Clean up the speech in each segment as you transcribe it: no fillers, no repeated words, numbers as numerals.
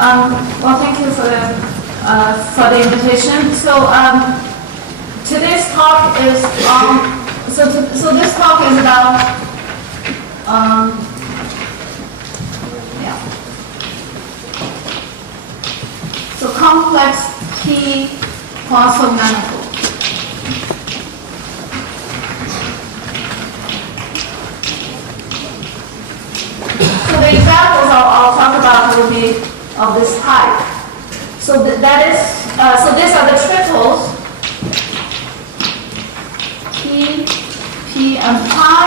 Well, thank you for the invitation. So today's talk is so this talk is about so complex Poisson manifold. So the examples I'll talk about will be of this type. So so these are the triples P, and pi,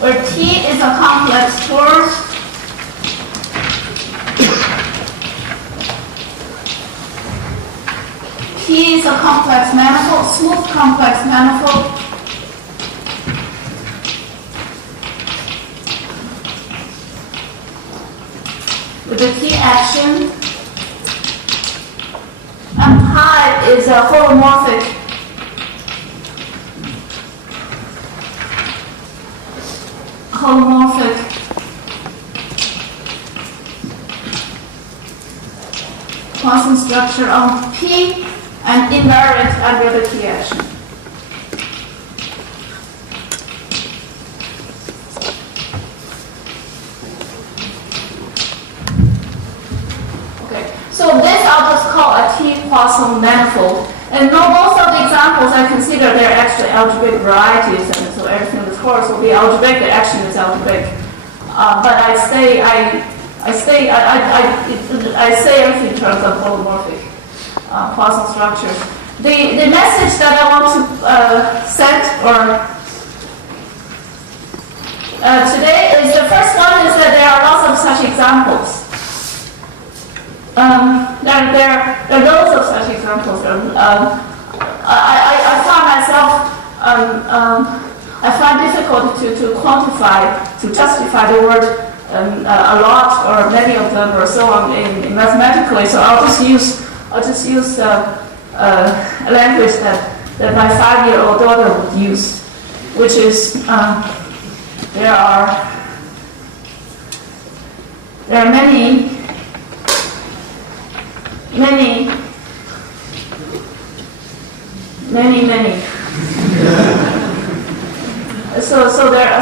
where T is a complex torus. P is a complex manifold, smooth complex manifold. With the T action. And pi is a holomorphic Poisson structure on P and invariant under the T action. Okay, so this I'll just call a T Poisson manifold. And most of the examples I consider they're actually algebraic varieties, and so everything in this course will be algebraic. The action is algebraic, but I say everything in terms of holomorphic Poisson structures. The message that I want to send today is the first one is that there are lots of such examples. There are loads of such examples. I find myself I find difficult to quantify, to justify the word a lot or many of them or so on in mathematically. So I'll just use a language that my 5-year-old daughter would use, which is there are many. So there are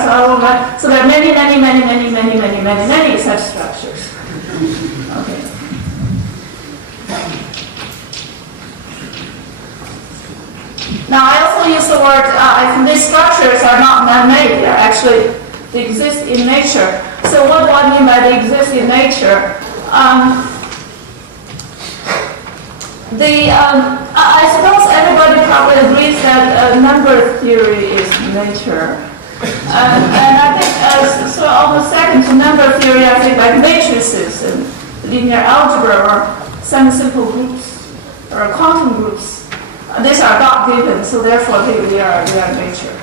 many such structures. Okay. Now I also use the word. These structures are not man-made. They exist in nature. So what do I mean by they exist in nature? I suppose everybody probably agrees that number theory is nature. And I think, so on the second to number theory, I think like matrices and linear algebra or semi-simple groups or quantum groups, these are not given, so therefore they are nature.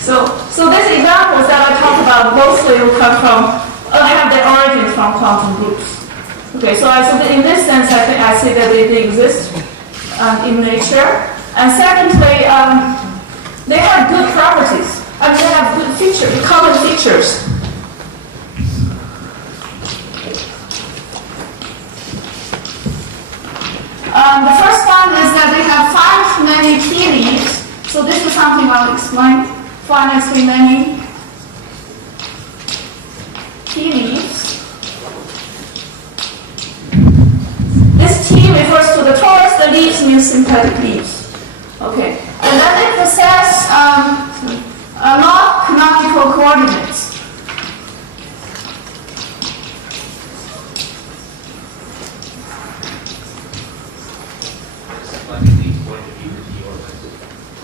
So these examples that I talk about mostly will come from, have their origins from quantum groups. Okay, so in this sense, I think I say that they exist in nature. And secondly, they have good properties. I mean, they have good features, common features. The first one is that they have finitely many T leaves. So this is something I'll explain. Finitely many T leaves. This T refers to the torus, the leaves means symplectic leaves. Okay. And then they possess non-canonical coordinates.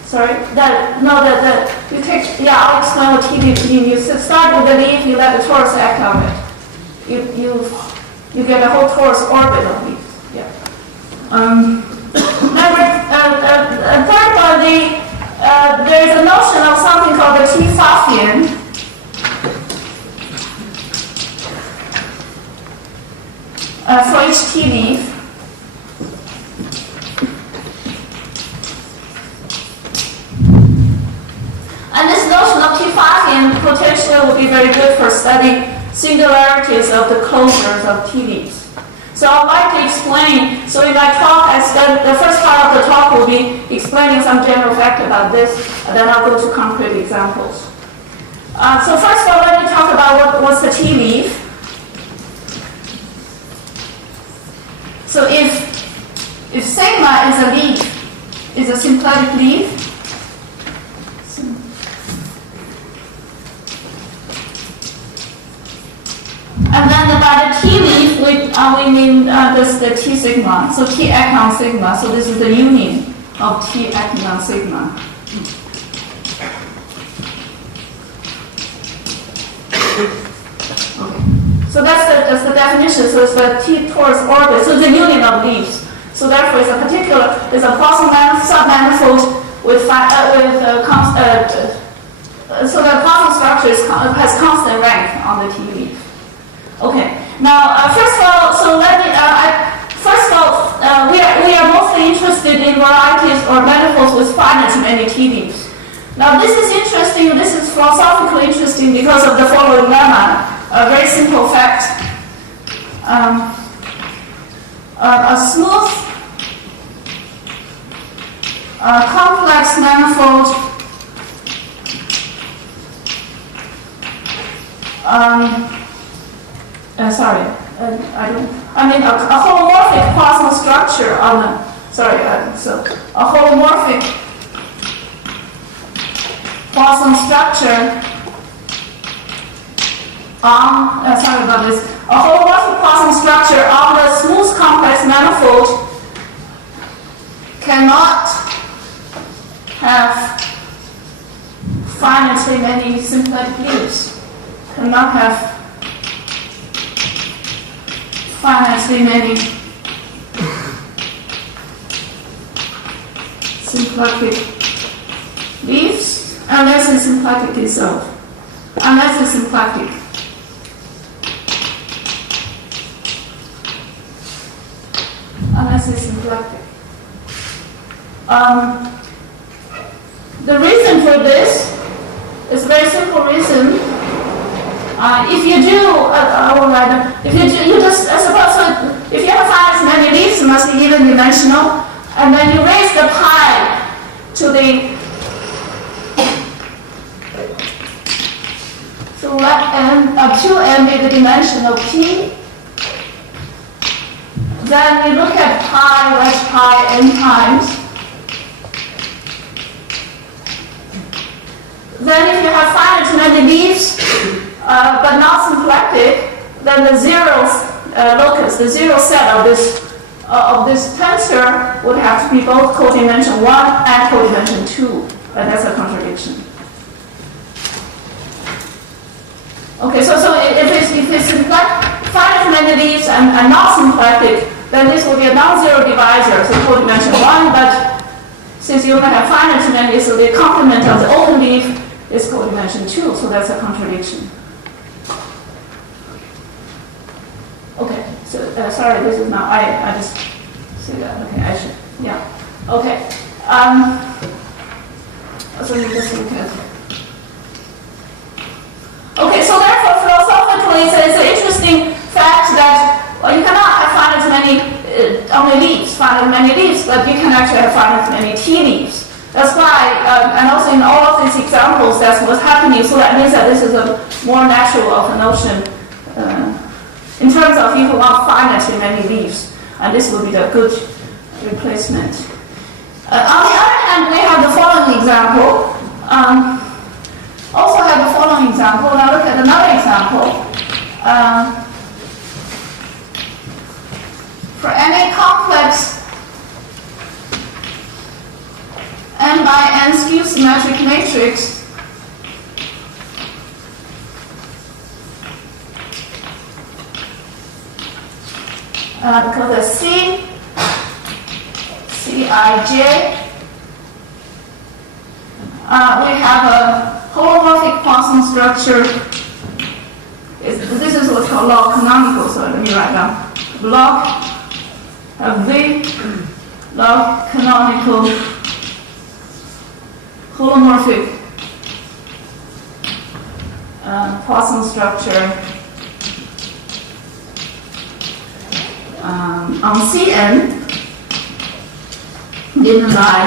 Sorry? You take, I'll explain what T leaf means. You start with the leaf, you let the torus act on it. You get a whole torus orbit of leaves. Yeah. Third one, there is a notion of something called the T-Pfaffian. For each T leaf. And this notion of T-Pfaffian potentially will be very good for studying study singularities of the closures of T leaves. So I'd like to explain, so in my talk, the first part of the talk will be explaining some general fact about this, and then I'll go to concrete examples. So first of all, let me talk about what's the T leaf. So if sigma is a leaf, is a symplectic leaf, and then by the T leaf, we mean this the T sigma, so T echelon sigma. So this is the union of T echelon sigma. Okay. So that's the definition. So it's the T torus orbit. So the union of leaves. So therefore, it's a Poisson submanifold with so the Poisson structure has constant rank on the T leaf. Okay. Now, first of all, so let me. We are mostly interested in varieties or manifolds with finite many T leaves. Now, this is interesting. This is philosophically interesting because of the following lemma. A very simple fact. A smooth, complex manifold. A holomorphic Poisson structure on a holomorphic Poisson structure on, a holomorphic Poisson structure on the smooth complex manifold cannot have finitely many symplectic leaves. Cannot have finitely many symplectic leaves unless it's symplectic itself. Unless it's symplectic. Unless it's symplectic. The reason for this is a very simple reason. If you have finite many leaves, it must be even dimensional, and then you raise the pi to the, so let n be the dimension of T. Then you look at pi, wedge pi n times. Then if you have finite many leaves, but not symplectic, then the zero locus, the zero set of this tensor would have to be both codimension 1 and codimension 2, and that's a contradiction. Okay, so if it's finite many leaves and not symplectic, then this will be a non-zero divisor, so codimension 1, but since you only have finite many, so the complement of the open leaf is codimension 2, so that's a contradiction. Okay, so sorry, this is not, I just see that, okay, I should, yeah, okay. So you just look at, okay, so therefore philosophically it's an interesting fact that, well, you cannot have finite many leaves, but you can actually have finite many T leaves. That's why, and also in all of these examples, that's what's happening, so that means that this is a more natural of a notion in terms of if you want finitely many leaves, and this will be the good replacement. On the other hand, we have the following example. Also have the following example. Now look at another example. For any complex n by n skew symmetric matrix, call the Cij. We have a holomorphic Poisson structure. This is what's called log canonical, so let me write down. Log V, log canonical, holomorphic Poisson structure on Cn given by,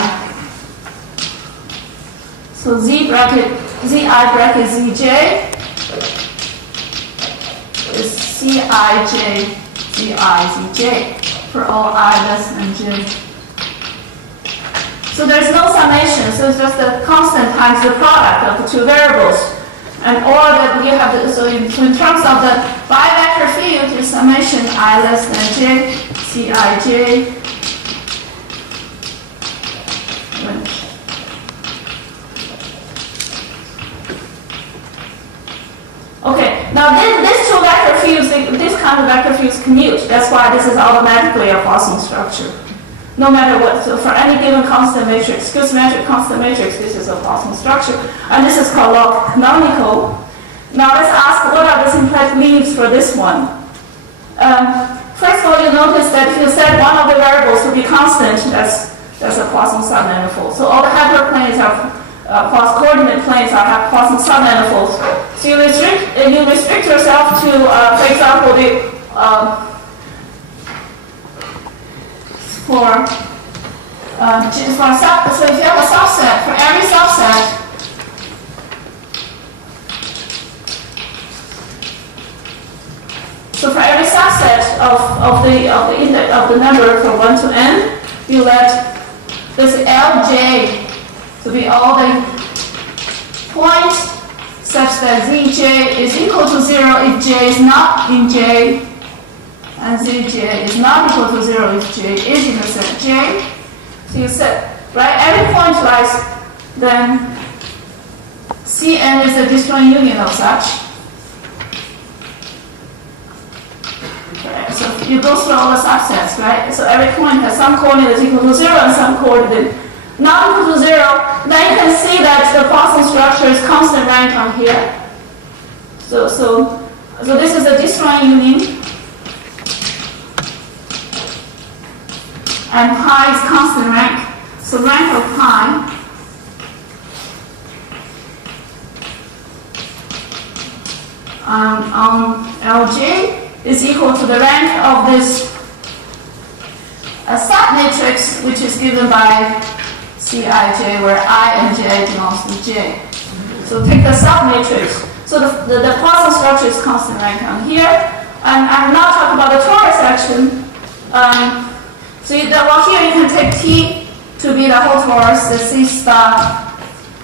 so Zi bracket Zj is Cij Zj for all I less than j. So there's no summation, so it's just the constant times the product of the two variables. And or that you have to, so in terms of the bivector field, your summation I less than j, Cij, okay, now these two vector fields, this kind of vector fields commute. That's why this is automatically a Poisson structure. No matter what, so for any given constant matrix, good symmetric constant matrix, this is a Poisson structure. And this is called log canonical. Now let's ask what are the symplectic leaves for this one. First of all, you notice that if you set one of the variables to be constant, that's a Poisson submanifold. So all the hyperplanes have coordinate planes have Poisson submanifolds. So you restrict yourself to, for example, so if you have a subset, for every subset, so for every subset of the number from 1 to n, you let this Lj to be all the points such that Zj is equal to 0 if j is not in j, and Zj is not equal to 0 if j is in the set j. So you set, right, every point lies, then Cn is the disjoint union of such. Okay, so you go through all the subsets, right? So every point has some coordinate equal to 0 and some coordinate not equal to 0. Then you can see that the Poisson structure is constant rank on here. So this is a disjoint union. And pi is constant rank. So rank of pi on Lj is equal to the rank of this submatrix, which is given by Cij, where I and j belongs to j. So take the submatrix. So the Poisson structure is constant rank on here. And I'm now talking about the torus section. So here you can take T to be the whole torus, the C star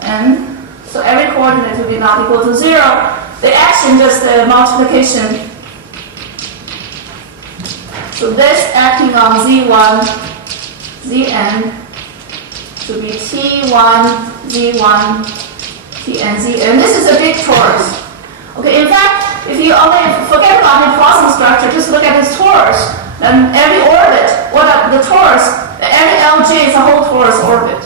n. So every coordinate will be not equal to 0. The action just the multiplication. So this acting on Z1, Zn to be T1, Z1, Tn, Zn. This is a big torus. Okay, in fact, if you only forget about the Poisson structure, just look at this torus. Then every orbit, what are the torus? Every Lj is a whole torus orbit.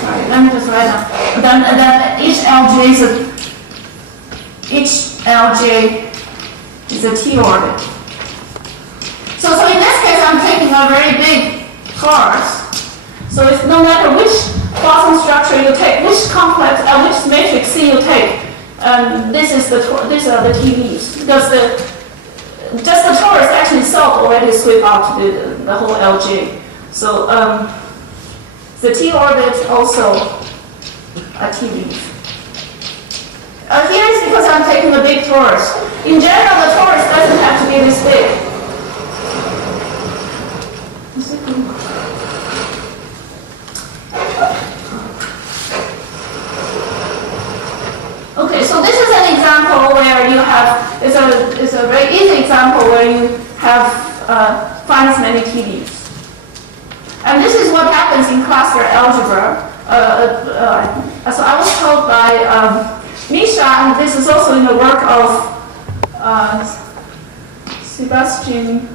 Sorry, let me just write down. Then each Lj is a T orbit. So in this case, I'm taking a very big torus. So it's no matter which Poisson structure you take, which complex, which matrix C you take, these are the TVs, because just the torus actually itself already sweep out the whole Lj. So the T orbit also a TV. Here is because I'm taking a big torus. In general, the torus doesn't have to be this big. Okay, so this is an example where you have, it's a very easy example where you have find as many TVs. And this is what happens in cluster algebra. So I was told by Misha, and this is also in the work of Sebastian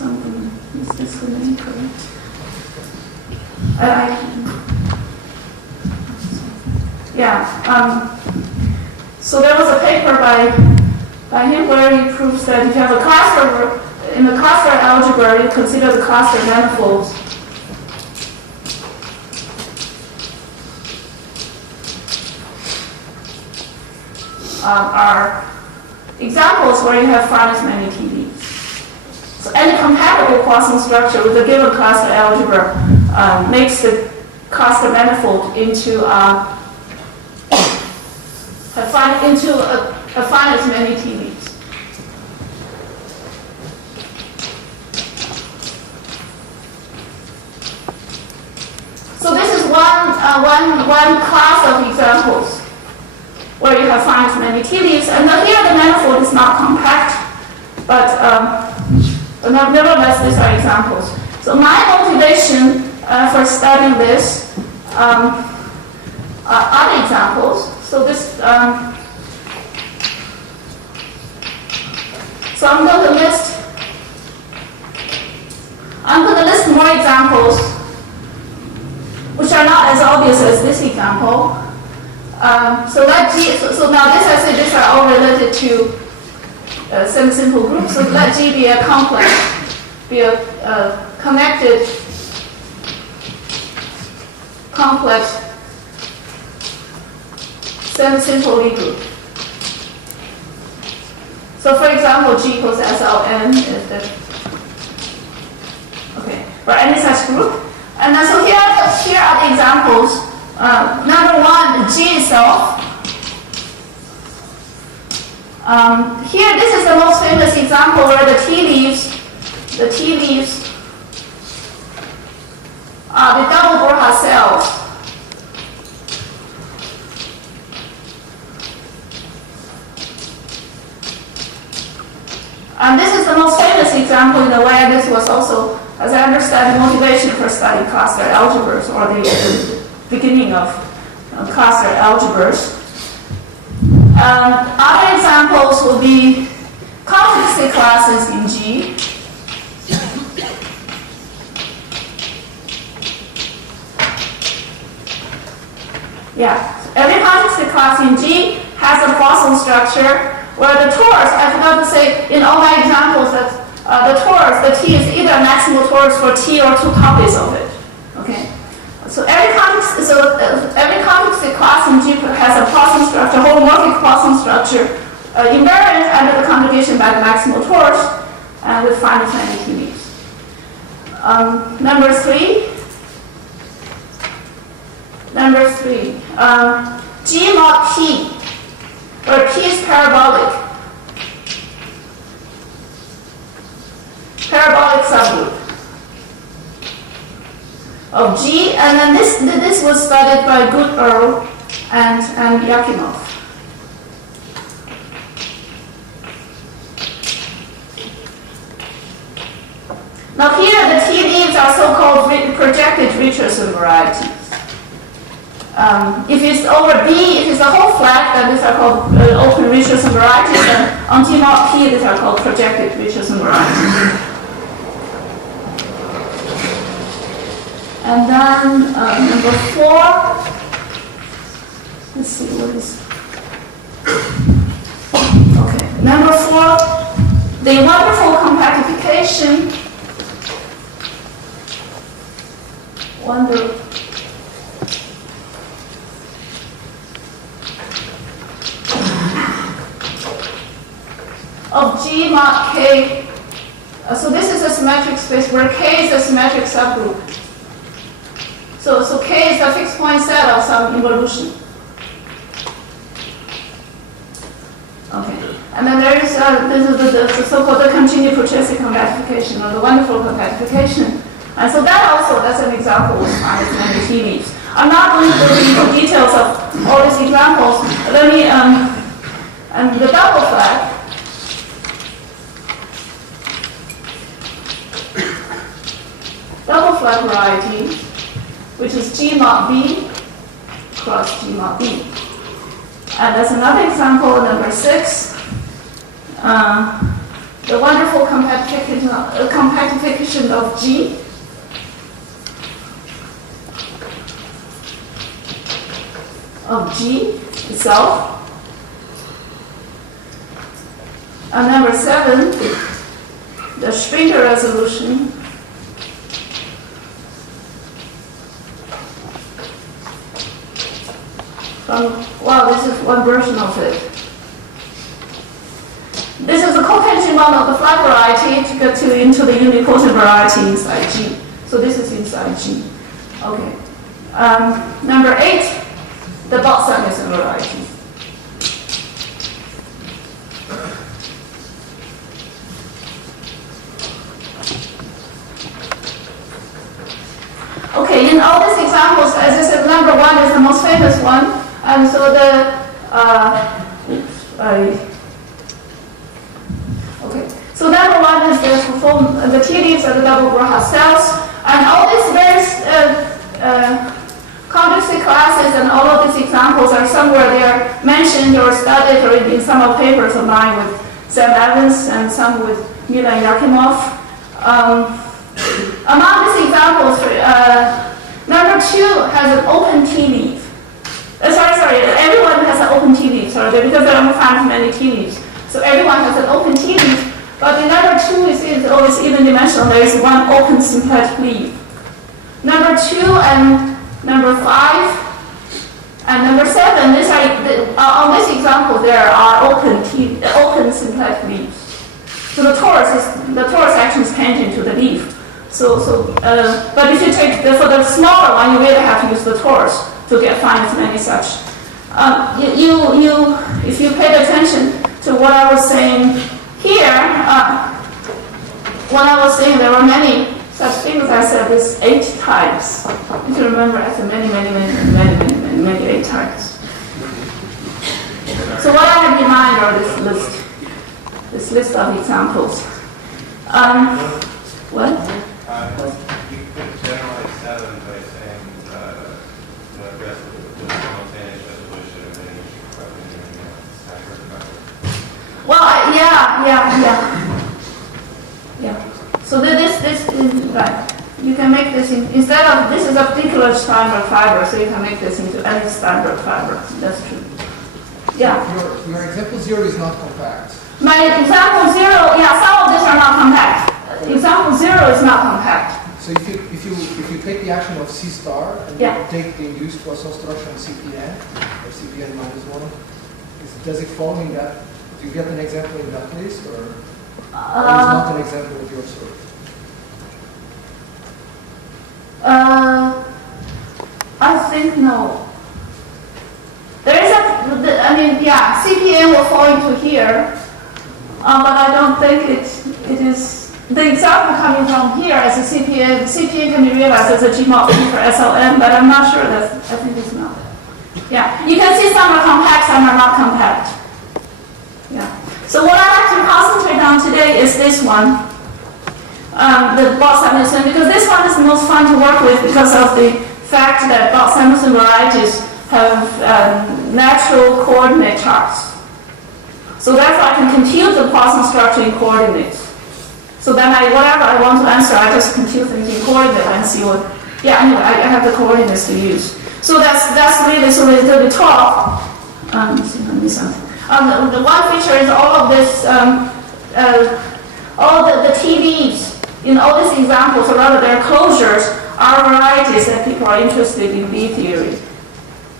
something, is this the name correct? So there was a paper by him where he proves that if you have a cluster, algebra, you consider the cluster manifolds. Are examples where you have finite many TDs. So any compatible Poisson structure with a given cluster algebra makes the cluster manifold into a finite many TDs. So this is one class of examples where you have finite many TDs, and here the manifold is not compact, but nevertheless these are examples. So my motivation for studying this are other examples. So this, so I'm going to list more examples, which are not as obvious as this example. So now this I say these are all related to semi-simple groups. So let G be a complex, be a connected complex semi-simple Lie group. So for example, G equals SLN is the for any such group. And then so here are the examples. Number one, G itself. Here, this is the most famous example where the T leaves are the double Borja cells. And this is the most famous example in a way. This was also, as I understand, the motivation for studying cluster algebras, or the beginning of cluster algebras. Other examples will be complexity classes in G. Every complexity class in G has a Poisson structure where the torus, I forgot to say in all my examples that the T is either a maximal torus for T or two copies of it. Okay. So every complexity class in G has a Poisson structure, homomorphic Poisson structure, invariant under the conjugation by the maximal torus, and with finite many TVs. Number three, G mod P, where P is parabolic subgroup of G, and then this was studied by Goodall and Yakimov. Now here the T leaves are so-called projected Richardson varieties. If it's over B, if it's a whole flat, then these are called open Richardson varieties, and on G mod P, these are called projected Richardson varieties. And then number four, let's see what is. Okay, number four, the wonderful compactification. Of G mod K. So this is a symmetric space where K is a symmetric subgroup. So K is a fixed point set of some involution. Okay. And then there is this is the so-called continued Prochesky compactification, or the wonderful compactification. And so that's an example of finite many TVs. I'm not going to go into details of all these examples. Let me and the double flat. Double flat variety, which is G mod B cross G mod B. And that's another example, number 6. The wonderful compactification of G. Of G itself. And number 7, the straighter resolution. Well, this is one version of it. This is the co-packaging model of the flat variety to get into the unipotent variety inside G. So this is inside G. Okay. Number 8, the Bott-Samelson variety. Okay, in all these examples, as I said, number 1 is the most famous one. And so the, so number 1 is the tea leaves and the double Broha cells. And all these various conjugacy classes and all of these examples are somewhere there mentioned or studied or in some of papers of mine with Sam Evans and some with Mila Yakimov. Among these examples, number 2 has an open tea leaf. Sorry, everyone has an open tea leaf, because there are find many tea leaves. So everyone has an open tea leaf, but the number 2 is always even dimensional. There is one open symplectic leaf. Number 2 and number 5 and number 7, these are on this example there are open symplectic leaves. So the torus action is tangent to the leaf. But if you take for the smaller one, you really have to use the torus to find as many such. If you paid attention to what I was saying here, there were many such things. I said this 8 times. If you remember, I said many 8 times. So what I have in mind are this list of examples. What? You could generalize 7 by saying, I guess with simultaneous resolution, and then you should probably do standard method. Well, yeah. So this is right. You can make this instead of this is a particular standard fiber, so you can make this into any standard fiber. That's true. Yeah. Your example 0 is not compact. My example 0, some of these are not compact. Example 0 is not compact. So if you take the action of C star and you take the induced Poisson structure on CPN or CPN minus 1, does it fall in that? Do you get an example in that list, or is not an example of your sort? I think no. There is CPN will fall into here, but I don't think it is. The example coming from here as a CPN can be realized as a Gmod for SLM, but I'm not sure I think it's not. Yeah, you can see some are compact, some are not compact. Yeah. So what I'd like to concentrate on today is this one, the Bott-Samelson, because this one is the most fun to work with because of the fact that Bott-Samelson varieties have natural coordinate charts. So therefore I can compute the Poisson structure in coordinates. So then whatever I want to answer, I just compute things in coordinate and see what, anyway, I have the coordinates to use. So that's really, so at the top, let's see if I miss something. The one feature is all of this, all the tea leaves in all these examples, or rather their closures, are varieties that people are interested in V theory.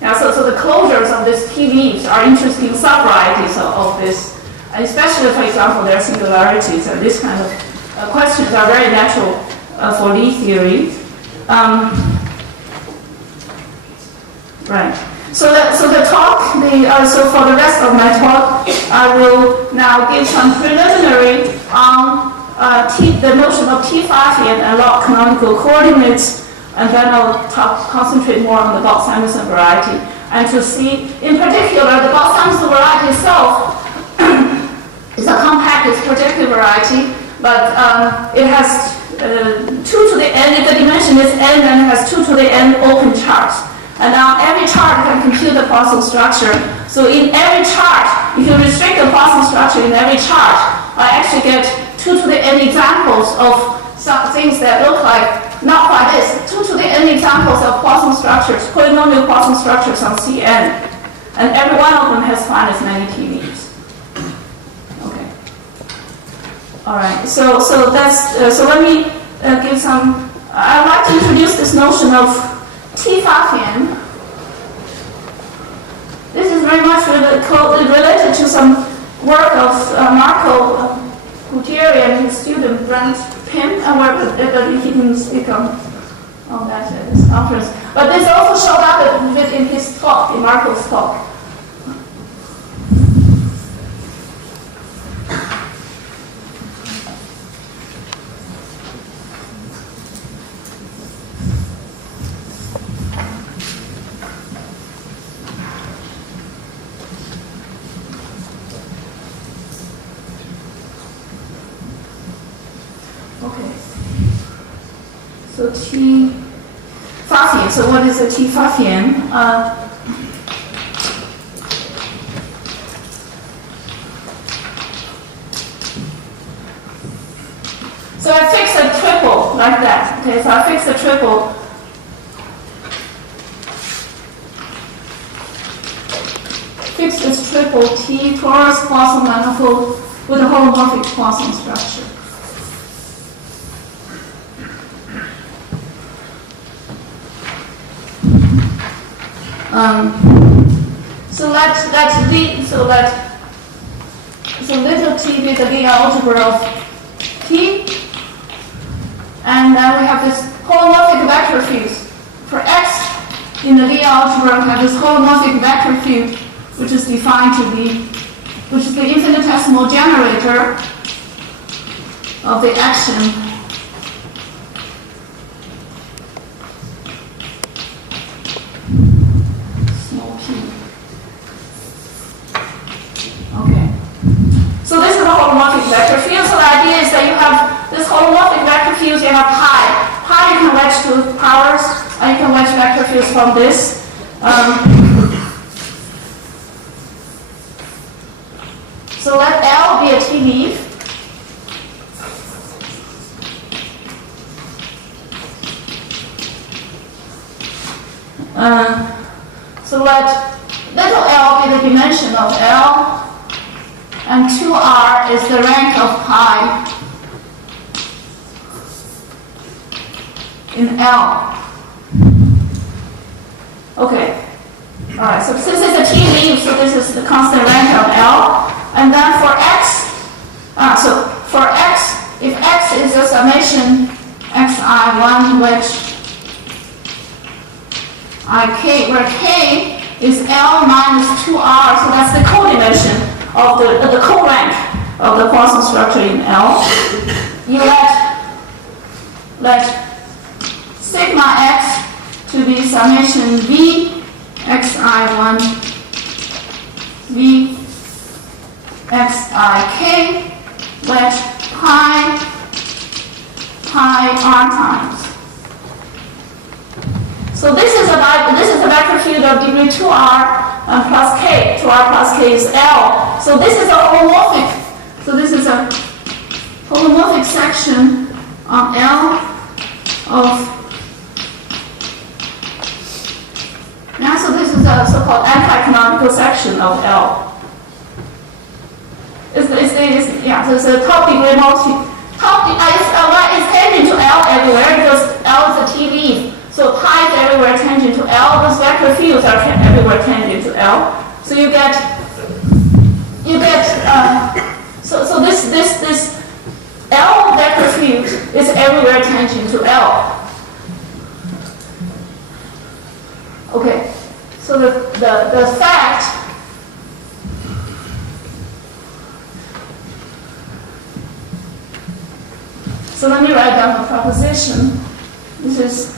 Now, so the closures of these tea leaves are interesting sub-varieties of this, and especially, for example, their singularities and this kind of questions are very natural for Lie theory. Right. So the talk, so for the rest of my talk, I will now give some preliminary on the notion of T-Fathian and log canonical coordinates, and then I'll concentrate more on the Bott-Samelson variety, and to see, in particular, the Bott-Samelson variety itself is a compact, it's projective variety, but it has 2 to the n, if the dimension is n, then it has 2 to the n open charts. And on every chart, you can compute the Poisson structure. So in every chart, if you restrict the Poisson structure in every chart, I actually get 2 to the n examples of some things that look like, not quite this, 2 to the n examples of Poisson structures, polynomial Poisson structures on Cn. And every one of them has found as many T leaves. Okay. All right. So that's so. Let me give some. I'd like to introduce this notion of T-Fafian. This is very much related to some work of Marco Gutierrez and his student Brent Pim, and work that he didn't speak on that at this conference. But this also showed up a bit in his talk, in Marco's talk. Okay. So T-Fafian. So what is a T-Fafian? So I fix a triple like that. Okay, so I fix a triple. Fix this triple T torus Poisson manifold with a holomorphic Poisson structure. So little t be the Lie algebra of t, and then we have this holomorphic vector field for x in the Lie algebra. We have this holomorphic vector field, which is defined to be, which is the infinitesimal generator of the action small p. Okay. So this is a holomorphic vector field. So the idea is that you have this holomorphic vector field, you have pi. Pi you can wedge to powers, and you can wedge vector fields from this. So let L be a T-leaf. So let little l be the dimension of L, and 2r is the rank of pi in L. Okay. All right. So since it's a T-leaf, so this is the constant rank of L. And then for x, so for x, if x is a summation xi1 wedge ik, where k is L minus 2r, so that's the codimension of the co-rank of the Poisson structure in L. You let sigma x to be summation v xi1 v xik wedge pi r times. So this is a vector field of degree 2r plus k. 2r plus k is L. So this is a holomorphic. So this is a holomorphic section on L of. Now, so this is a so-called anti-canonical section of L. So it's a top degree multi. It's tangent to L everywhere because L is a T-leaf. So pi is everywhere tangent to L. Those vector fields are everywhere tangent to L. So you get so this L vector field is everywhere tangent to L. Okay. So the fact. So let me write down the proposition. This is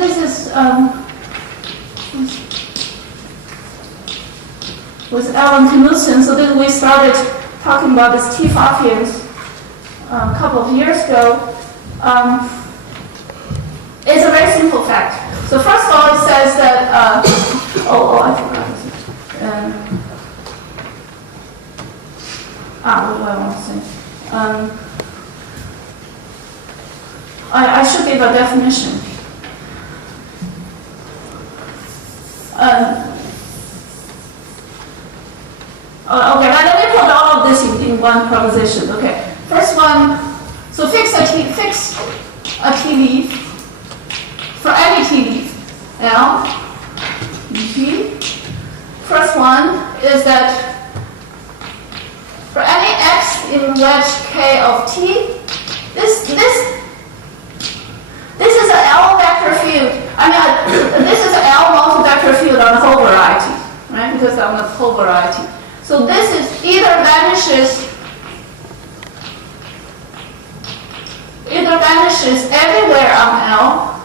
this is with Alan Knudsen. So then we started talking about this T-Fafians a couple of years ago. It's a very simple fact. So first of all, it says that I forgot. What do I want to say? I should give a definition. Okay, now let me put all of this in one proposition. Okay, first one, so fix a T leaf for any T leaf, L, T. First one is that for any x in wedge k of T, this is an L vector field. I mean, this is an L multi-vector field on the whole variety, right? Because on the whole variety. So this is either vanishes everywhere on L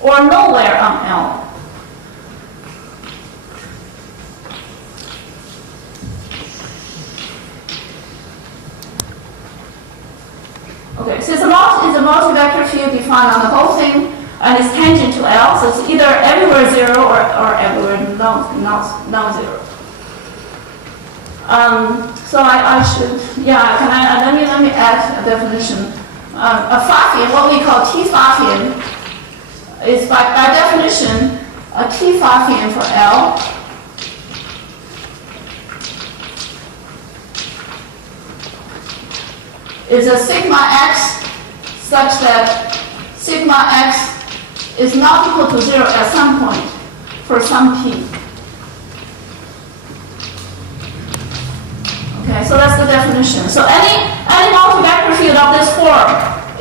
or nowhere on L. Okay, so it's a multi-vector field defined on the whole thing, and it's tangent to L, so it's either everywhere 0 or everywhere non-zero. So I should, yeah, let me add a definition. A Pfaffian, what we call T Pfaffian, is by definition a T Pfaffian for L is a sigma x such that sigma x is not equal to 0 at some point for some t. Okay, so that's the definition. So any multi-vector field of this form,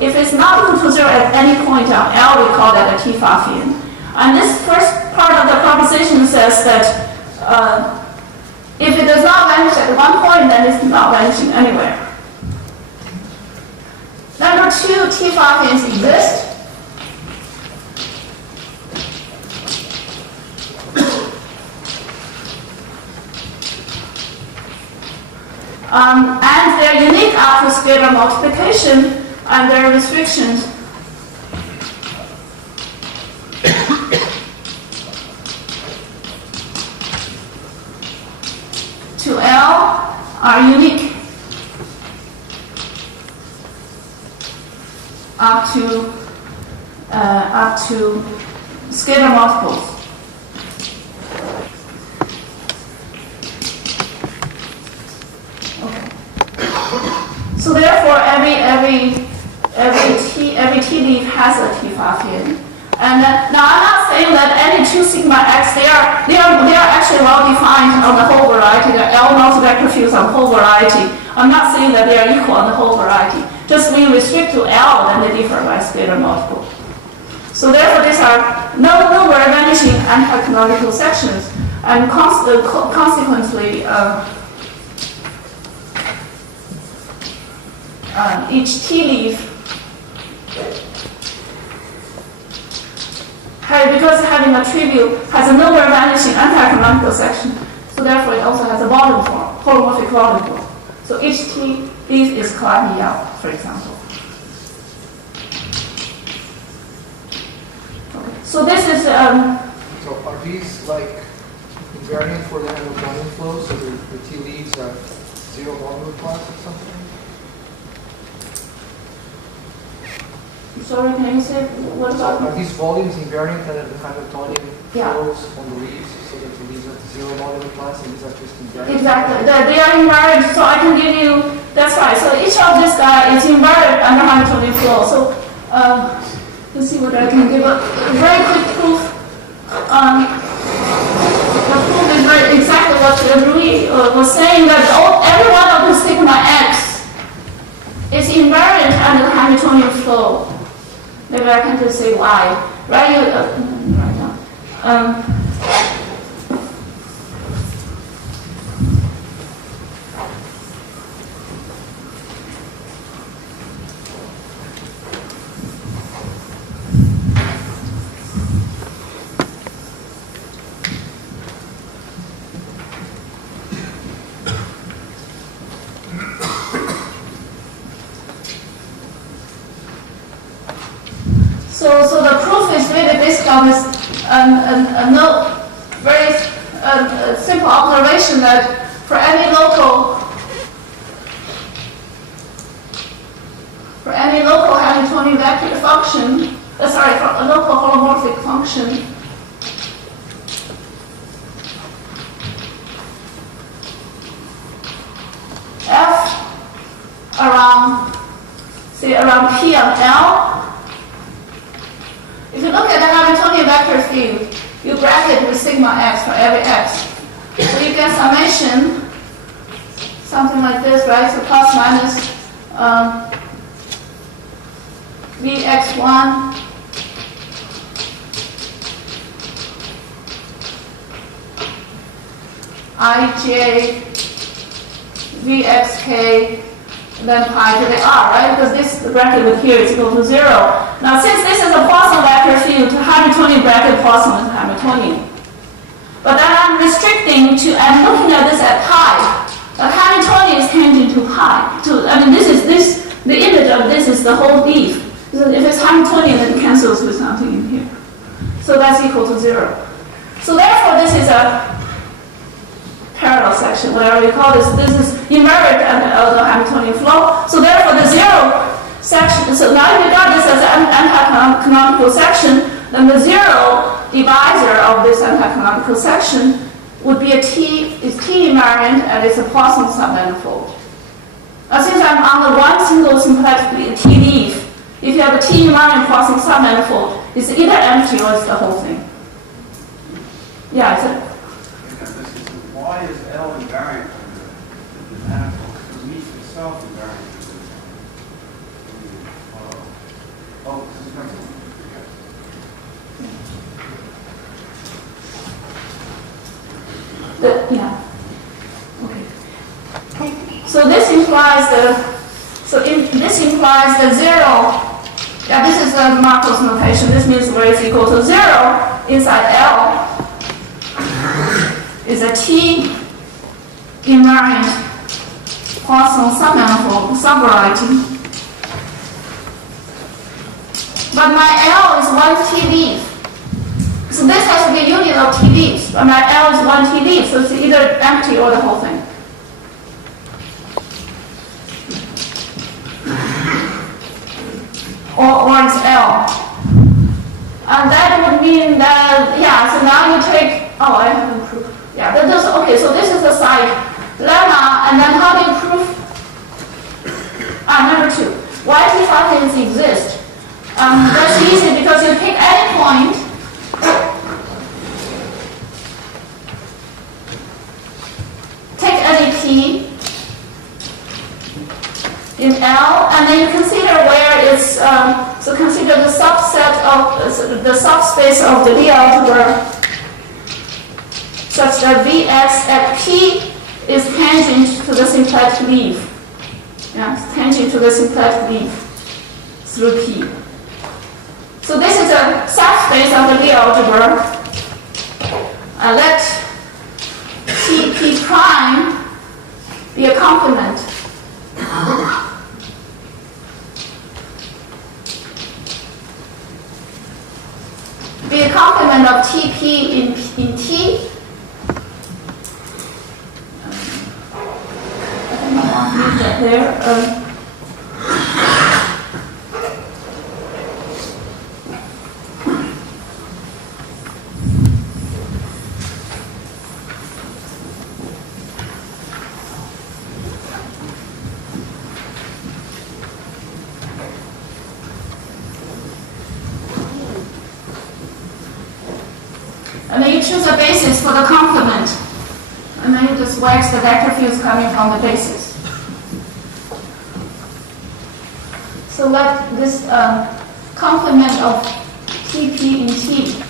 if it's not equal to 0 at any point on L, we call that a T Pfaffian. And this first part of the proposition says that if it does not vanish at one point, then it's not vanishing anywhere. Number 2, T Pfaffians exist. And they're unique after scalar multiplication, and there are restrictions to L are unique up to scalar multiples. Okay. So therefore, every T leaf has a T Pfaffian. And now I'm not saying that any 2 sigma x, they are actually well defined on the whole variety. They're L multi-vector fields on the whole variety. I'm not saying that they are equal on the whole variety. Just when you restrict to L, then they differ by scalar multiple. So therefore, these are nowhere vanishing anti-canonical sections, and consequently, each T leaf, because having a trivial, has a nowhere vanishing anti-canonical section, so therefore it also has a volume form, holomorphic volume form. So each T leaf is Calabi-Yau, for example. Okay. So this is. So are these like invariant for the Hamiltonian flow? So the T leaves are 0 volume class or something? Sorry, can you say what about? Are these volumes invariant and the Hamiltonian Yeah. flows on the leaves, so that the leaves are 0 volume class and these are just invariant? Exactly. They are invariant, so I can give you, that's right. So each of this guy is invariant under Hamiltonian flow. So let's see what I can give a very quick proof. The proof is very exactly what Louis was saying, that every one of the sigma x is invariant under the Hamiltonian flow. Maybe I can just say why. Right? Right now. So the proof is really based on this very simple observation that for any local Hamiltonian vector function, for a local holomorphic function, around P of L. If you look at the Hamiltonian vector field, you bracket with sigma x for every x. So you get summation, something like this, right? So plus minus Vx1 Ij Vxk then pi to the r, right? Because this bracket with here is equal to 0. Now, since this is a Poisson vector field, Hamiltonian bracket Poisson is Hamiltonian. But then I'm restricting to, I'm looking at this at pi. The Hamiltonian is tangent to pi. The image of this is the whole leaf. So if it's Hamiltonian, then it cancels with something in here. So that's equal to 0. So therefore, this is a parallel section, whatever you call this. This is invariant of the Hamiltonian flow. So therefore, the 0 section, so now if you got this as an anti-canonical section, then the 0 divisor of this anti-canonical section would be is T invariant, and it's a Poisson submanifold. Now, since I'm on the one single symplectic T leaf, if you have a T invariant Poisson submanifold, it's either empty or it's the whole thing. Yeah, it's a, why is L invariant under the manifold? The leaf itself invariant. This is number one. yeah. Okay. So this implies this implies the 0. Yeah, this is the Markos notation. This means where it's equal to 0 inside L is a T invariant Poisson submanifold subvariety. But my L is one T leaf. So this has to be union of T leaves. But my L is one T leaf, so it's either empty or the whole thing. Or it's L. And that would mean that, yeah, so now you take, I haven't proved. Yeah, okay, so this is the side lemma, and then how do you prove? Number 2, why do functions exist? That's easy because you pick any point, take any P in L, and then you consider where it's, so consider the subset of, the subspace of the Lie algebra such that Vx at P is tangent to the symplectic leaf. Yeah, it's tangent to the symplectic leaf through P. So this is a subspace of the Lie algebra. Let P prime be a complement of TP in T. There. And then you choose a basis for the complement. And then you just wax the vector fields coming from the basis. So let this complement of TP in T.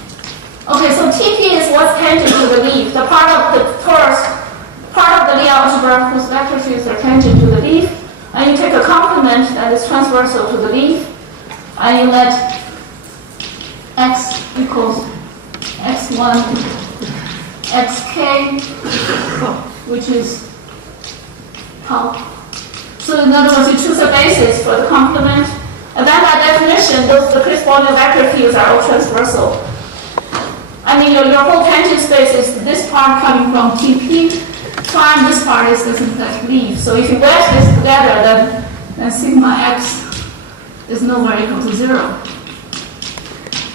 Okay, so TP is what's tangent to the leaf. The part of the torus, part of the Lie algebra whose vector fields are tangent to the leaf. And you take a complement that is transversal to the leaf. And you let x equals x1, xk, which is how. So in other words, you choose a basis for the complement, and then by definition, the corresponding vector fields are all transversal. I mean, your whole tangent space is this part coming from TP prime, this part is the symplectic leaf. So if you wedge this together, then sigma x is nowhere equal to 0.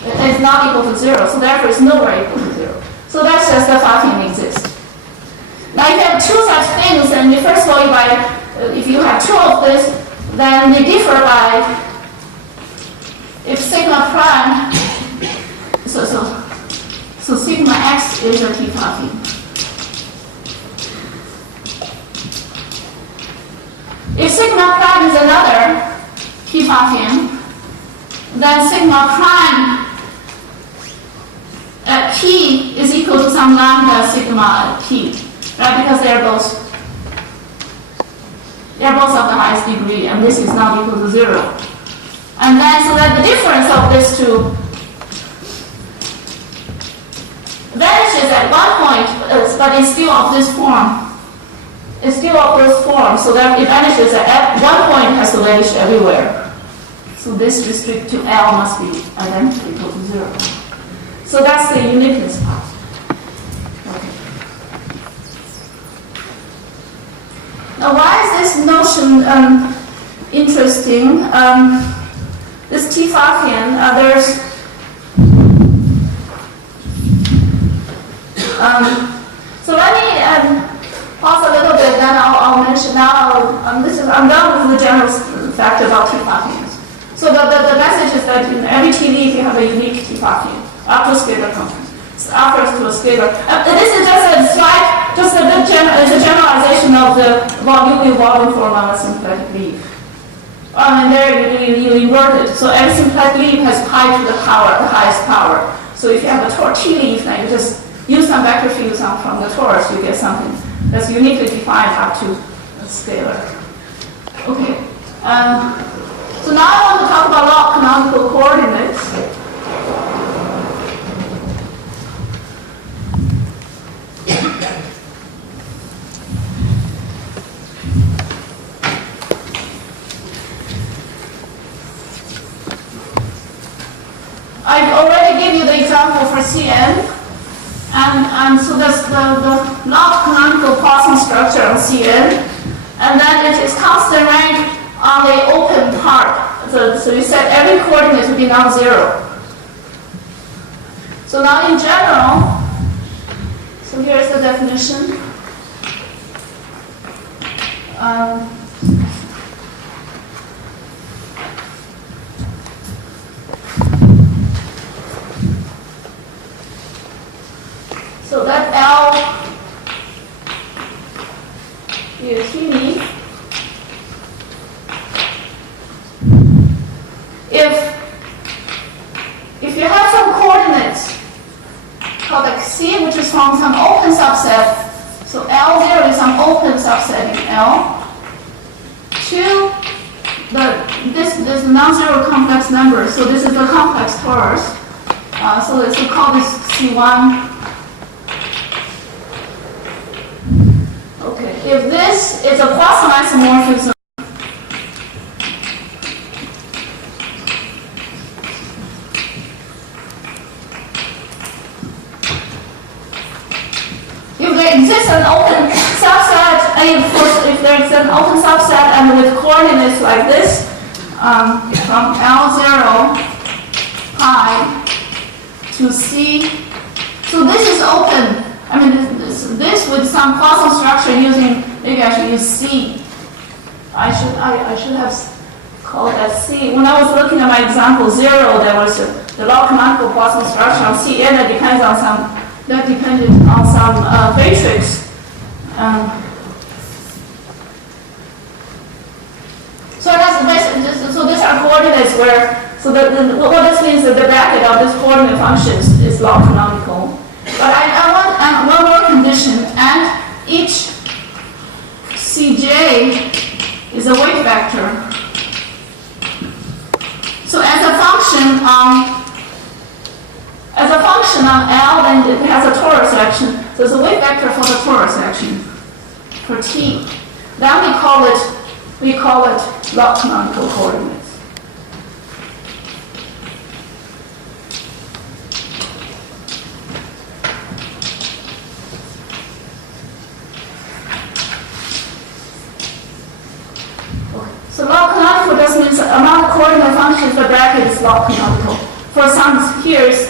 It's not equal to 0, so therefore it's nowhere equal to 0. So that's just the funcking exists. Now if you have two such things, then first of all, if you have two of this, then they differ by, if sigma prime, so sigma x is a T-Pathi. If sigma prime is another T-Pathian, then sigma prime at t is equal to some lambda sigma at t, right? Because they are both of the highest degree, and this is not equal to 0. And then so that the difference of these two vanishes at one point, but it's still of this form. It's still of this form, so that it vanishes at one point, it has to vanish everywhere. So this restrict to L must be identical equal to 0. So that's the uniqueness part. Okay. Now, why is this notion interesting? This T-Pathian, so let me pause a little bit, then I'll mention now. I'm done with the general fact about T-Pathians. So the message is that in every T-leaf you have a unique T-Pathian up to a scalar constant. So after to a scalar. This is just a slide, just it's a generalization of the volume form on a symplectic leaf. And there you invert it. So every symplectic leaf has pi to the power, the highest power. So if you have a T-leaf, then you just use some vector fields from the torus, you get something that's uniquely defined up to a scalar. Okay. So now I want to talk about log canonical coordinates. I've already given you the example for Cn, and so that's the log canonical Poisson structure of Cn, and then it is constant rank on the open part. So you set every coordinate to be non-zero. So now in general, so here's the definition. So that L is unique if you have some coordinates called like C, which is from some open subset. So L0 is some open subset in L. This non-zero complex number. So this is the complex torus. So let's call this C1. Okay, if this is a Poisson isomorphism, if there exists an open subset, if there is an open subset and with coordinates like this, from L0 pi to C, so this is open. I mean, this with some Poisson structure using, maybe I should use C. I should have called that C. When I was looking at my example 0, there was the log canonical Poisson structure on C, and that depended on some matrix. So these are coordinates where, what this means is the bracket of this coordinate functions is log canonical. But I want one more condition, and each Cj is a weight vector. So as a function on L, then it has a torus action. So it's a weight vector for the torus action for T. Then we call it log canonical coordinates. So log canonical just means among the coordinate functions, the bracket is log canonical. For some here's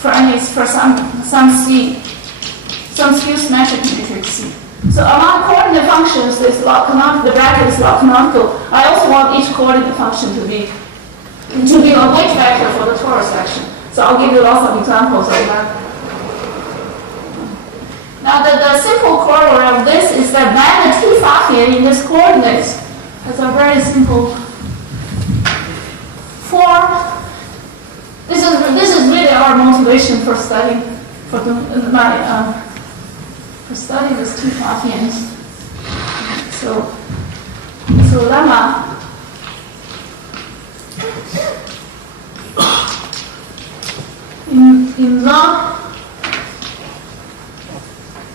for some C, some skew symmetric matrix C. So among coordinate functions, this log canonical, the bracket is log canonical. I also want each coordinate function to be a weight vector for the torus section. So I'll give you lots of examples of that. Now the simple corollary of this is that magnitude T-Fathian in this coordinates has a very simple form. This is really our motivation for studying for studying this T-Fathians. So lemma in log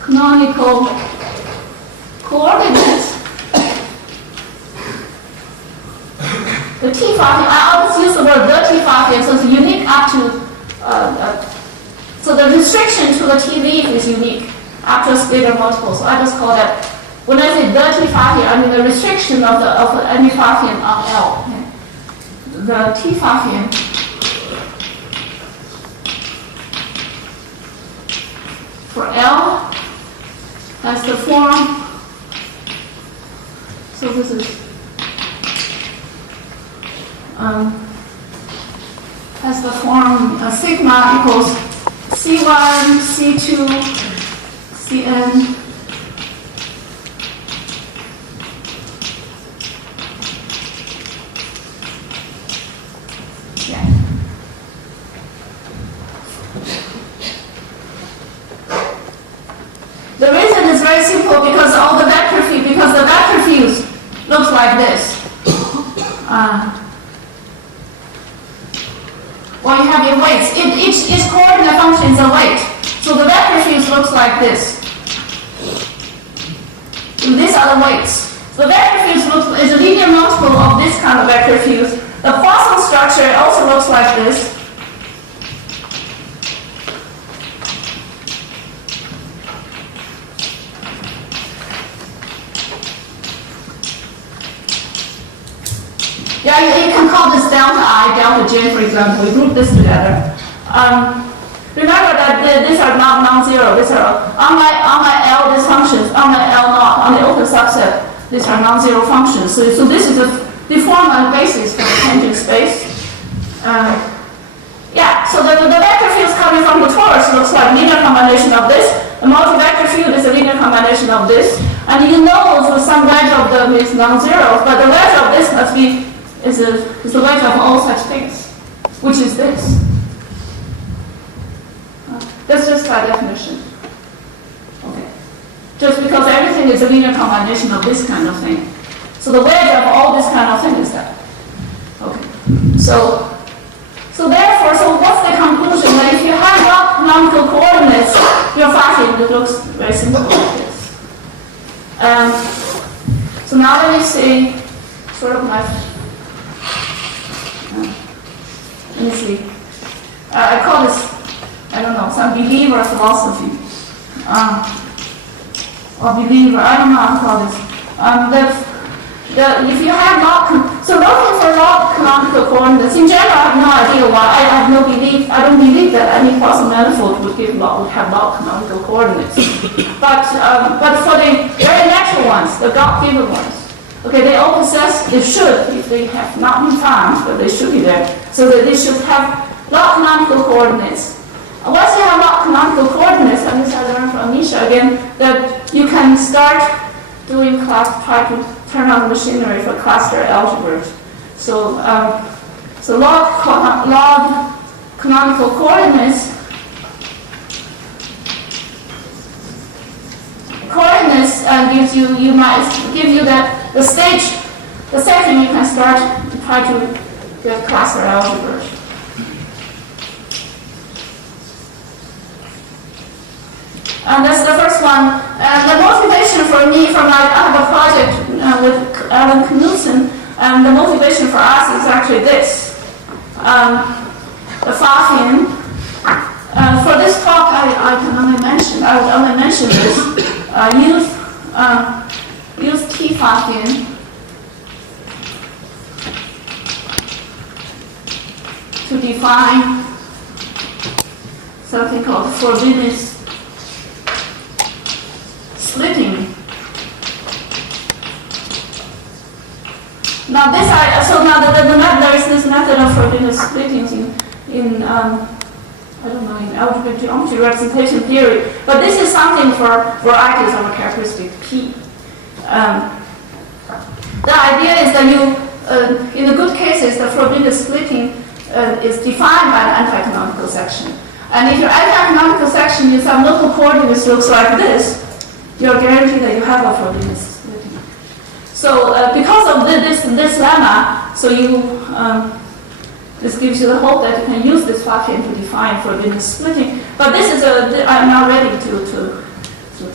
canonical coordinates, the T-Fathian, I always use the word the T-Fathian, so it's unique up to, so the restriction to the T-leaf is unique up to a scalar multiple. So I just call that, when I say the T-Fathian, I mean the restriction of any Fathian on L. Okay? The T-Fathian for L has the form, so this is has the form sigma equals C1, C2, Cn The reason is very simple because the vector fields looks like this. Well, you have your weights. Each coordinate function is a weight. So the vector fields looks like this. And these are the weights. The vector fields is a linear multiple of this kind of vector fields. The Poisson structure also looks like this. Yeah, you can call this delta I, delta J, for example. We group this together. Remember that these are not non-zero. These are on my L, these functions, on my L naught, on the open subset, these are non-zero functions. So this is the form and basis for the tangent space. Yeah, so the vector fields coming from the torus looks like linear combination of this. The multi-vector field is a linear combination of this. And you know for some wedge of them is non-zero, but the wedge of this must be is the wedge of all such things, which is this. That's just by definition. Okay. Just because everything is a linear combination of this kind of thing. So the wedge of all this kind of thing is that. Okay. So therefore, what's the conclusion? That if you have log canonical coordinates, your Fathian looks very simple like this. So now let me see sort of my let me see. I call this, I don't know, some believer philosophy. Or believer, I don't know how to call this. If you have so looking for log canonical coordinates, in general I have no idea why. I don't believe that any Poisson manifold would have log canonical coordinates. but for the very natural ones, the God-given ones, okay, they all possess, they should, if they have not been found, but they should be there, so that they should have log canonical coordinates. Once you have log canonical coordinates, and this I learned from Nisha again, that you can start doing try to turn on the machinery for cluster algebras. So log canonical coordinates gives you might give you that the setting you can start to try to get cluster algebras. And that's the first one. And the motivation for me, I have a project with Alan Knudsen, and the motivation for us is actually this. The Fathian. For this talk, I would only mention this. Use T-Fathian to define something called forbidden splitting Now this so now there is this method of Frobenius splitting in I don't know, in algebraic geometry representation theory, but this is something for varieties of a characteristic P. The idea is that in the good cases, the Frobenius splitting is defined by an anti-canonical section. And if your anti-canonical section in some local coordinates looks like this, you're guaranteed that you have a Frobenius splitting. So because of this lemma, so this gives you the hope that you can use this function to define Frobenius splitting. But this is I'm now ready to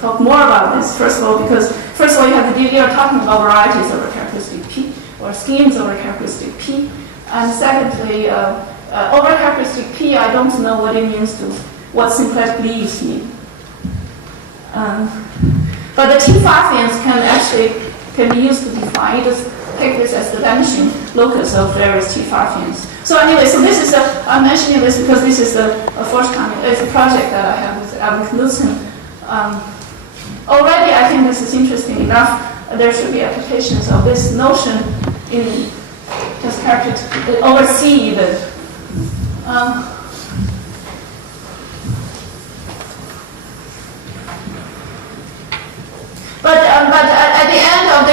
talk more about this. First of all, you're talking about varieties over characteristic P, or schemes over characteristic P. And secondly, over characteristic P, I don't know what it means to what simplex leaves mean. But the T-Pfaffians can be used to define. You just take this as the vanishing locus of various T-Pfaffians. So anyway, so this is I'm mentioning this because this is a forthcoming. It's a project that I have with Lutzen. Already, I think this is interesting enough. There should be applications of this notion in just characters over C even. But at the end of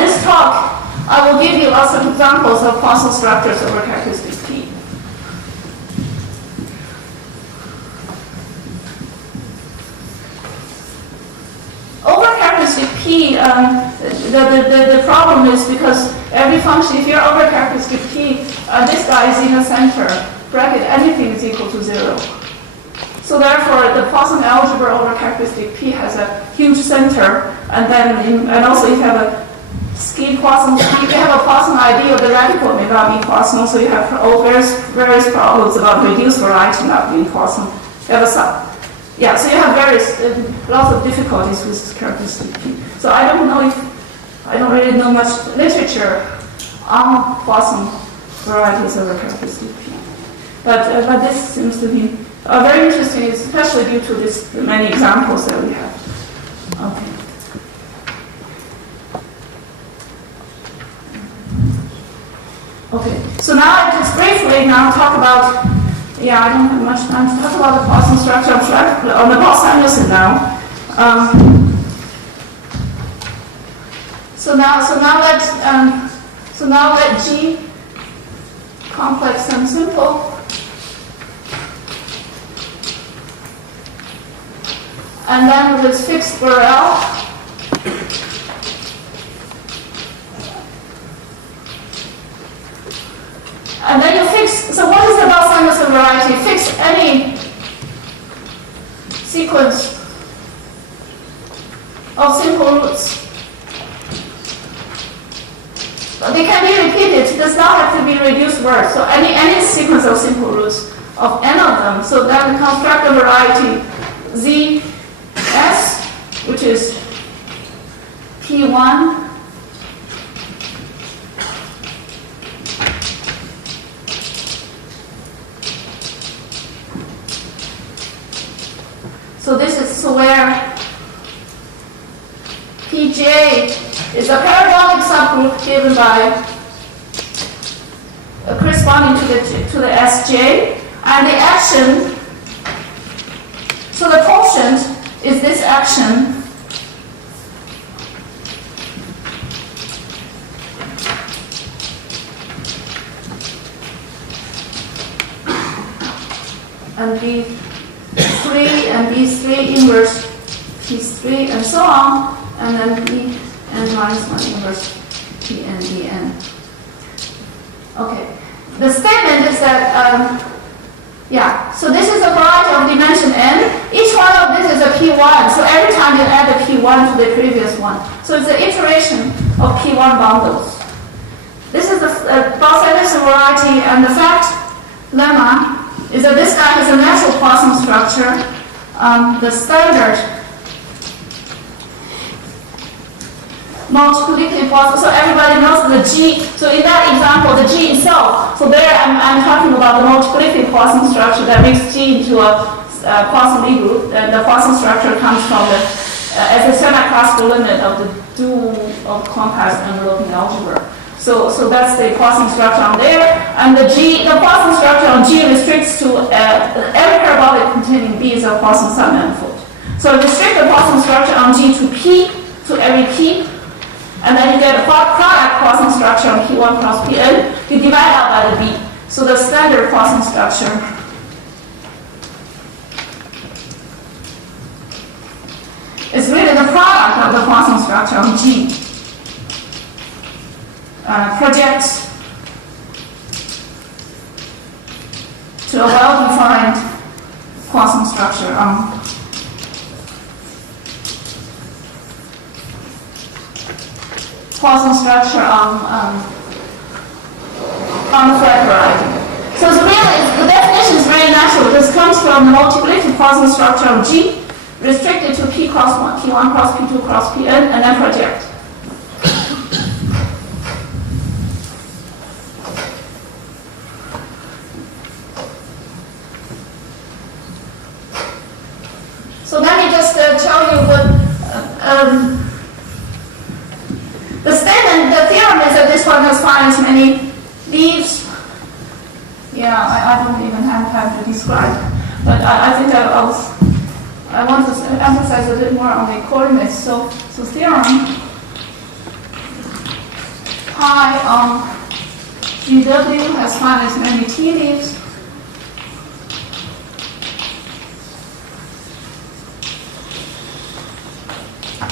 this talk, I will give you lots of examples of Poisson structures over characteristic P. Over characteristic P, the problem is because every function, if you're over characteristic P, this guy is in the center bracket, anything is equal to 0. So therefore, the Poisson algebra over characteristic P has a huge center, and also if you have a scheme Poisson, if you have a Poisson ideal, the radical may not be Poisson, so you have various problems about reduced variety not being Poisson. You have so you have lots of difficulties with characteristic P. So I don't really know much literature on Poisson varieties over characteristic P. But this seems to be very interesting, especially due to the many examples that we have. Okay. Okay. So now I just briefly talk about. I don't have much time to talk about the Poisson structure on the Bott-Samelson now. So now let G complex and simple. And then with fixed Borel. And then you fix, so what is the Bott-Samelson variety? Fix any sequence of simple roots. They can be repeated, it does not have to be reduced words. So any sequence of simple roots of n of them. So then construct a variety ZS, which is P1 So this is where Pj is a parabolic subgroup given by corresponding to the Sj, and the action. So the quotient is this action. And B3 and B3 inverse P3 and so on, and then P n minus 1 inverse Pn Dn. Okay. The statement is that, so this is a variety of dimension n. Each one of this is a P1, so every time you add a P1 to the previous one. So it's an iteration of P1 bundles. This is the Bott-Samelson variety, and the fact lemma is that this guy has a natural Poisson structure. The standard multiplicity Poisson, so everybody knows the G. So in that example, the G itself, so there I'm talking about the multiplicity Poisson structure that makes G into a Poisson Lie group, and the Poisson structure comes from as a semi-classical limit of the dual of compact enveloping algebra. So that's the Poisson structure on there. And the Poisson structure on G restricts to every parabolic containing B is a Poisson submanifold. So restrict the Poisson structure on G to P, to every P, and then you get a product Poisson structure on P1 cross Pn. You divide out by the B. So the standard Poisson structure is really the product of the Poisson structure on G. Projects to a well-defined Poisson structure on the flat variety. So it's really, the definition is very natural. This comes from the multiplicative Poisson structure on G, restricted to P cross 1, P1 cross P2 cross Pn, and then project. So let me just tell you what the statement, the theorem is that this one has finite many leaves. Yeah, I don't even have time to describe, but I think I want to emphasize a bit more on the coordinates. So theorem pi on GW has finite many T leaves.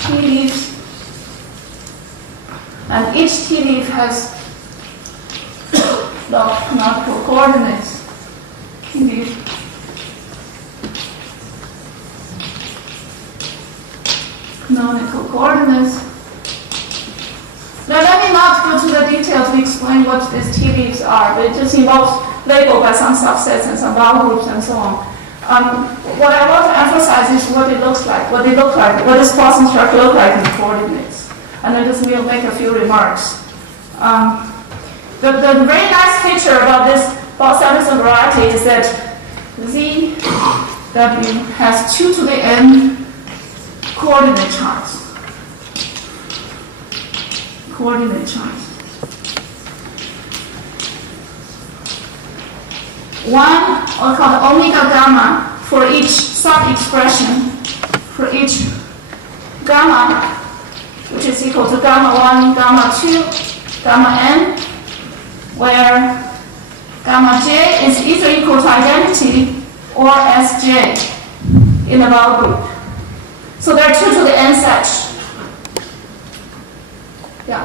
T leaves, and each T leaf has canonical coordinates. T leaf canonical coordinates. Now let me not go to the detail to explain what these T leaves are, but it just involves labeled by some subsets and some vowel groups and so on. What I want to emphasize is what it looks like, what they look like, what does Poisson structure look like in coordinates. And I just will make a few remarks. The very nice feature about this Bott-Samelson variety is that ZW has 2 to the n coordinate charts. Coordinate charts. One, or called omega gamma, for each sub-expression, for each gamma, which is equal to gamma 1, gamma 2, gamma n, where gamma j is either equal to identity or sj in the vowel group. So there are 2 to the n such. Yeah.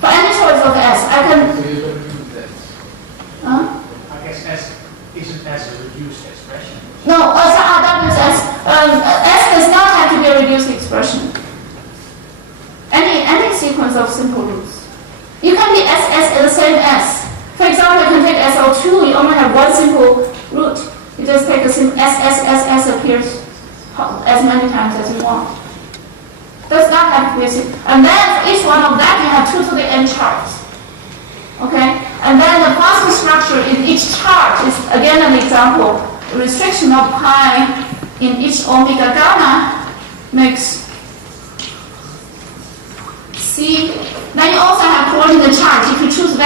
For any choice of s, I can. I guess S isn't as a reduced expression. No, that means s. S does not have to be a reduced expression. Any sequence of simple roots. You can be SS and the same S. For example, you can take SO2, you only have one simple root. You just take a simple S appears as many times as you want. Does not have to be a sequence. And then for each one of that, you have 2 to the n charts. Okay? And then the Poisson structure in each chart is again an example. The restriction of pi in each omega gamma makes C. Then you also have coordinate charts. If you choose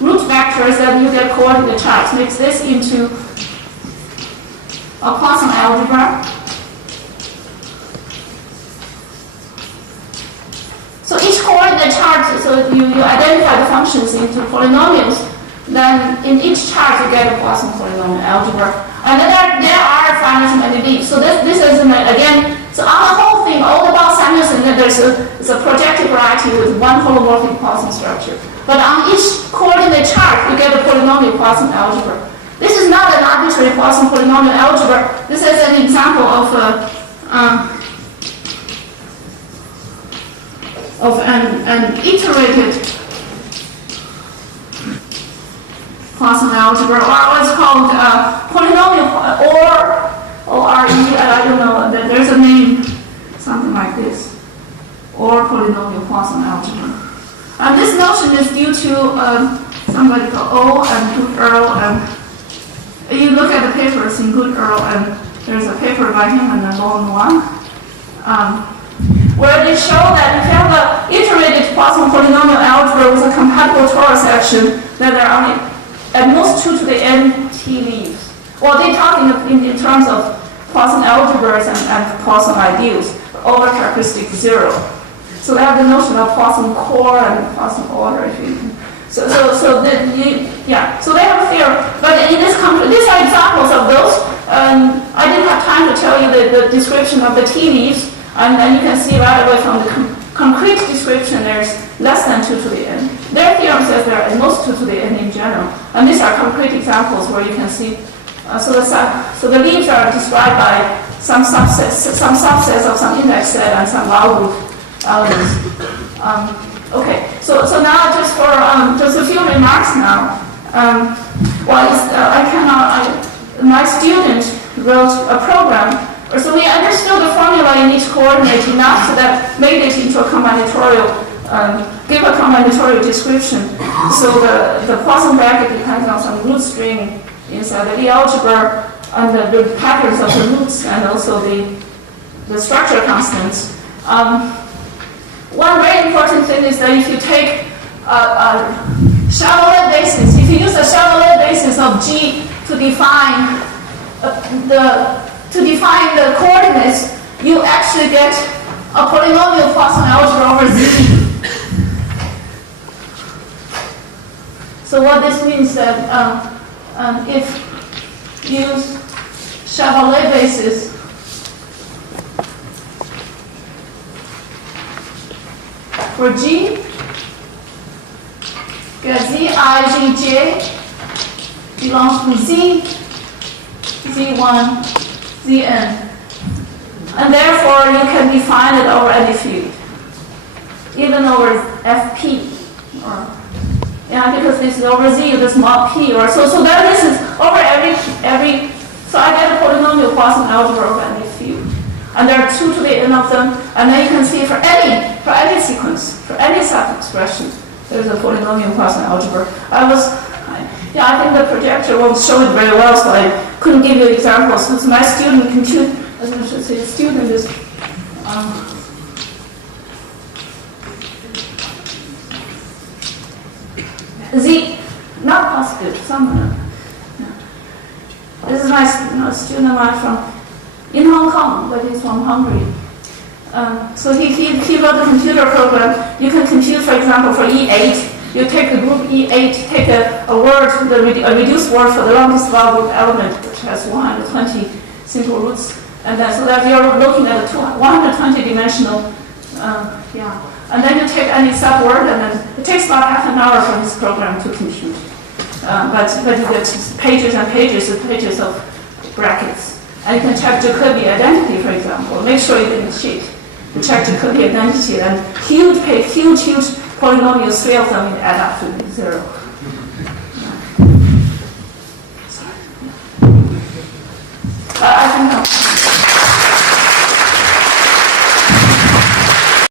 root vectors, then you get coordinate charts. Makes this into a Poisson algebra. So each coordinate chart, so you identify the functions into polynomials, then in each chart you get a Poisson polynomial algebra. And then there are finite many leaves. So this is, again, so on the whole thing, all the Bott-Samelson, there's a projective variety with one holomorphic Poisson structure. But on each coordinate chart, you get a polynomial Poisson algebra. This is not an arbitrary Poisson polynomial algebra. This is an example of an iterated Poisson algebra, or what's called polynomial, or ORE, I don't know, there's a name, something like this, or polynomial Poisson algebra. And this notion is due to somebody called O and Good Earl, and you look at the papers in Good Earl, and there's a paper by him and a long one. where they show that if you have an iterated Poisson polynomial algebra with a compatible torus action, then there are only at most 2 to the n t leaves. Well, they talk in terms of Poisson algebras and Poisson ideals over characteristic 0. So they have the notion of Poisson core and Poisson order. So they have a theorem. But in this country, these are examples of those. I didn't have time to tell you the description of the tea leaves, and you can see right away from the concrete description there's less than 2 to the n. Their theorem says there are at most 2 to the n in general, and these are concrete examples where you can see. So the leaves are described by some subsets of some index set and some Lau group elements. Okay, so now just for just a few remarks now. My student wrote a program, so we understood the formula in each coordinate enough so that made it into a combinatorial, give a combinatorial description. So the Poisson bracket depends on some root string inside the algebra and the patterns of the roots and also the structure constants. One very important thing is that if you take a Chevrolet basis, if you use a Chevrolet basis of G to define the coordinates, you actually get a polynomial Poisson algebra over Z. So what this means that if you use Chevrolet basis for G, get Zij belongs to Z, Z1, Zn. And therefore you can define it over any field, even over Fp. Because this is over Z, this mod P, or so then this is over every so I get a polynomial Poisson algebra over any field. And there are 2 to the n of them, and then you can see for any sequence, for any sub-expression, there's a polynomial Poisson algebra. I think the projector won't show it very well, so I couldn't give you examples. So my student student is Z, not positive, someone. This is my student of mine from in Hong Kong, but he's from Hungary. So he wrote a computer program. You can compute, for example, for E8. You take the group E8, take a word, a reduced word for the longest vowel group element, which has 120 simple roots, and then so that you're looking at a 120-dimensional, And then you take any sub-word, and then it takes about half an hour for this program to compute. But you get pages and pages of brackets. And you can check Jacobi identity, for example. Make sure you didn't cheat. You check Jacobi identity, and huge polynomials, 3 of them add up to 0. I think